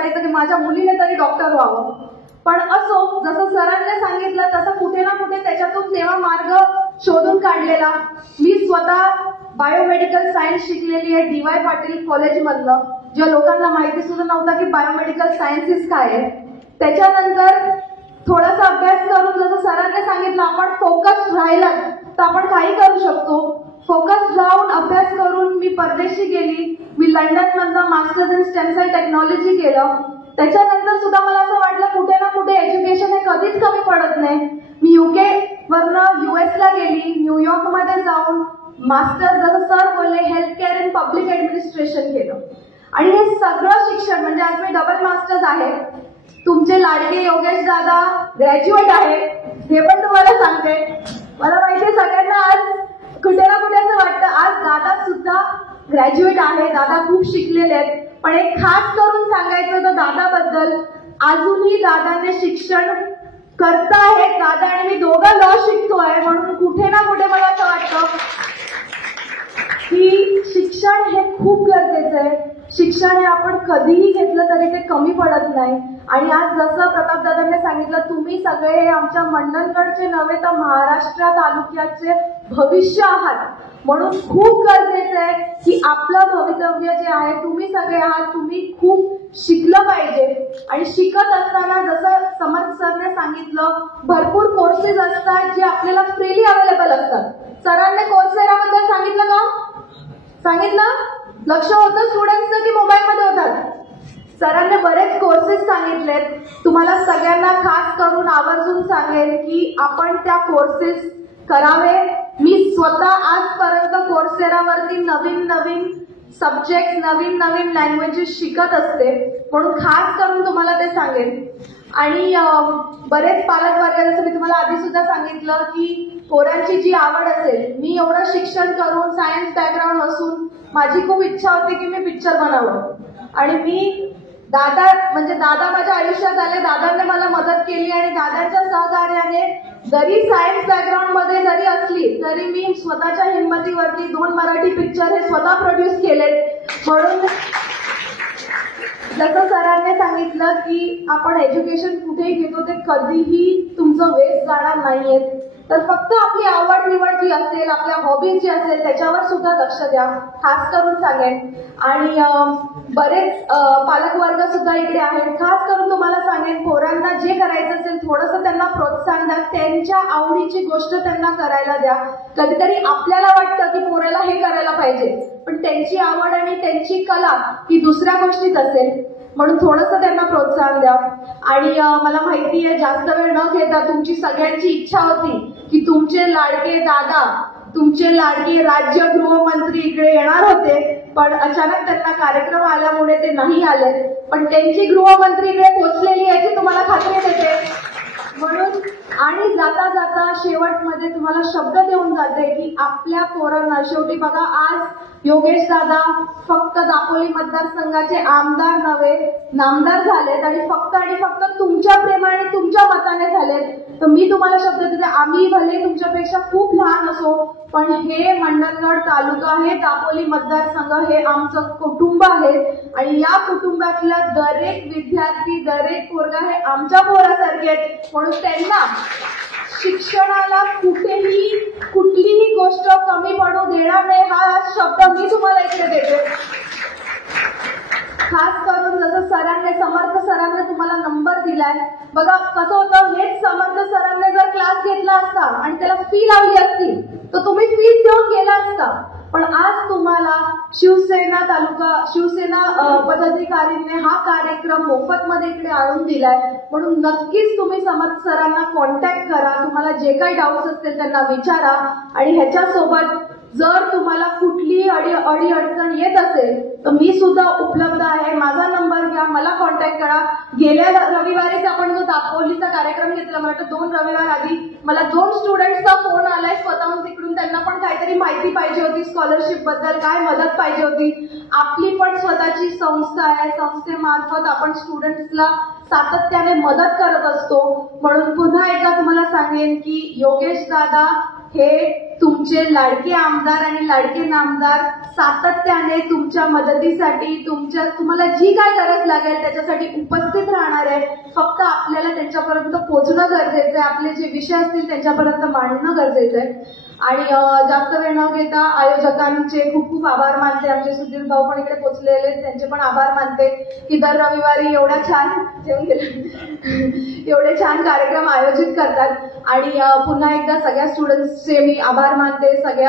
वाटायचं की माझ्या मुलीने तरी डॉक्टर व्हावं. पण असो, जसं सरांनी सांगितलं तसं कुठे ना कुठे त्याच्यातून तेव्हा मार्ग शोधून काढलेला. मी स्वतः बायोमेडिकल सायन्स शिकलेली आहे DY पाटील कॉलेजमधलं, ज्या लोकांना माहिती सुद्धा नव्हता की बायोमेडिकल सायन्सेस काय आहे. त्याच्यानंतर थोडासा अभ्यास करून जसं सरांनी सांगितलं आपण फोकस राहिला तर आपण काही करू शकतो. फोकस राहून अभ्यास करून मी परदेशी गेली. मी लंडनमधनं masters in stem cell technology केलं. त्याच्यानंतर सुद्धा मला असं वाटलं कुठे ना कुठे एज्युकेशन हे कधीच कमी पडत नाही. मी UK वरनं US ला गेली. न्यूयॉर्कमध्ये जाऊन मास्टर्स, जसं सर बोलले, health care in public administration केलं. आणि हे सगळं शिक्षण म्हणजे आज मी डबल मास्टर्स आहे. तुमचे लाडके योगेश दादा ग्रॅज्युएट आहे, हे पण तुम्हाला सांगते. मला माहिती सगळ्यांना आज कुठे ना कुठे असं वाटतं आज दादा सुद्धा ग्रॅज्युएट आहे, दादा खूप शिकलेले आहेत. पण एक खास करून सांगायचं होतं दादाबद्दल, अजूनही दादाने शिक्षण करतायत. दादा आणि मी दोघं लॉ शिकतोय. म्हणून कुठे ना कुठे मला असं वाटतं की शिक्षण हे खूप गरजेचं आहे. शिक्षण हे आपण कधीही घेतलं तरी ते कमी पडत नाही. आणि आज जसं प्रतापदादांनी सांगितलं, तुम्ही सगळे आमच्या मंडणगडचे नव्हे तर महाराष्ट्र तालुक्याचे भविष्य आहात. म्हणून खूप गरजेचं आहे की आपलं भवितव्य जे आहे, तुम्ही सगळे आहात, तुम्ही खूप शिकलं पाहिजे. आणि शिकत असताना जसं समर्थ सरने सांगितलं, भरपूर कोर्सेस असतात जे आपल्याला फ्रीली अवेलेबल असतात. सरांनी कोर्सेराबद्दल सांगितलं का? सांगितलं? लक्ष होतं स्टुडंट्सचं की मोबाईलमध्ये होतात? सरांनी बरेच कोर्सेस सांगितलेत. तुम्हाला सगळ्यांना खास करून आवर्जून सांगेन की आपण त्या कोर्सेस करावे. मी स्वतः आजपर्यंत कोर्सेरावरती नवीन नवीन सब्जेक्ट, नवीन नवीन लँग्वेजेस शिकत असते. म्हणून खास करून तुम्हाला ते सांगेन. आणि बरेच पालकवर्ग, जसं मी तुम्हाला आधी सुद्धा सांगितलं की पोरांची जी आवड असेल, मी एवढं शिक्षण करून सायन्स बॅकग्राऊंड असून माझी खूप इच्छा होती की मी पिक्चर बनावं. आणि मी दादा माझ्या आयुष्यात आले, दादांनी मला मदत केली. आणि दादांच्या सहकार्याने जरी सायन्स बॅकग्राऊंड मध्ये जरी असली तरी मी स्वतःच्या हिंमतीवरती 2 मराठी पिक्चर हे स्वतः प्रोड्यूस केलेत. म्हणून जसं सरांनी सांगितलं की आपण एज्युकेशन कुठेही घेतो ते कधीही तुमचं वेस्ट जाणार नाहीये. तर फक्त आपली आवड निवड जी असेल, आपल्या हॉबीज जी असेल त्याच्यावर सुद्धा लक्ष द्या, खास करून सांगेन. आणि बरेच पालकवर्ग सुद्धा इकडे आहेत. खास करून तुम्हाला सांगेन, पोरांना जे करायचं असेल थोडंसं त्यांना प्रोत्साहन द्या. त्यांच्या आवडीची गोष्ट त्यांना करायला द्या. कधीतरी आपल्याला वाटतं की पोराला हे करायला पाहिजे, पण त्यांची आवड आणि त्यांची कला ही दुसऱ्या गोष्टीत असेल. म्हणून थोडंसं त्यांना प्रोत्साहन द्या. आणि मला माहिती आहे जास्त वेळ न घेता तुमची सगळ्यांची इच्छा होती की तुमचे लाडके दादा, तुमचे लाडके राज्य गृहमंत्री इकडे येणार होते, पण अचानक त्यांना कार्यक्रम आल्यामुळे ते नाही आले. पण त्यांची गृहमंत्री इकडे पोहोचलेली याची तुम्हाला खात्री देते. म्हणून आणि जाता जाता शेवटमध्ये तुम्हाला शब्द देऊन जाते की आपल्या पोरांना, शेवटी बघा आज योगेश दादा फक्त दापोली मतदारसंघाचे आमदार नव्हे नामदार झालेत आणि फक्त तुमच्या प्रेमाने तुमच्या मताने झालेत. तर मी तुम्हाला शब्द देते, आम्ही भले तुमच्यापेक्षा खूप लहान असो, पण हे मंडणगड तालुका, हे दापोली मतदारसंघ हे आमचं कुटुंब आहे. आणि या कुटुंबातला दरेक विद्यार्थी, दरेक पोरगा हे आमच्या पोरासारखे आहेत. म्हणून त्यांना शिक्षणाला कुठलीही गोष्ट कमी पडू देणार नाही, हा शब्द मी तुम्हाला इकडे देते. खास करून जसं सरांनी, समर्थ सरांनी तुम्हाला नंबर दिलाय, बघा कसं होतं, हेच समर्थ सरांनी जर क्लास घेतला असता आणि त्याला फी लावली असती तर तुम्ही फीस देऊन गेला असता. पण आज तुम्हाला शिवसेना पदाधिकारीने हा कार्यक्रम मोफतमध्ये इकडे आणून दिलाय. म्हणून नक्कीच तुम्ही समर्थ सरांना कॉन्टॅक्ट करा. तुम्हाला जे काही डाऊट्स असतील त्यांना विचारा. आणि ह्याच्यासोबत जर तुम्हाला कुठलीही अडचण येत असेल तर मी सुद्धा उपलब्ध आहे. माझा नंबर घ्या, मला कॉन्टॅक्ट करा. गेल्या रविवारीच आपण जो दापोलीचा कार्यक्रम घेतला, मला वाटतं 2 रविवार आधी मला 2 स्टुडंट्सचा फोन आलाय स्वतःहून तिकडून. त्यांना पण काहीतरी माहिती पाहिजे होती, स्कॉलरशिप बद्दल काय मदत पाहिजे होती. आपली पण स्वतःची संस्था आहे, संस्थेमार्फत आपण स्टुडंट्सला सातत्याने मदत करत असतो. म्हणून पुन्हा एकदा तुम्हाला सांगेन की योगेश दादा हे तुमचे लाडके आमदार आणि लाडके नामदार सातत्याने तुमच्या मदतीसाठी तुम्हाला जी काय गरज लागेल त्याच्यासाठी उपस्थित राहणार आहे. फक्त आपल्याला त्यांच्यापर्यंत पोहोचणं गरजेचं आहे. आपले जे विषय असतील त्यांच्यापर्यंत मांडणं गरजेचं आहे. आणि जास्त वेळ न घेता आयोजकांचे खूप खूप आभार मानते. आमचे सुधीर भाऊ पण इकडे पोहोचलेले, त्यांचे पण आभार मानते की दर रविवारी एवढे छान कार्यक्रम आयोजित करतात. आणि पुन्हा एकदा सगळ्या स्टुडंट्सचे मी आभार मानते. सगळ्या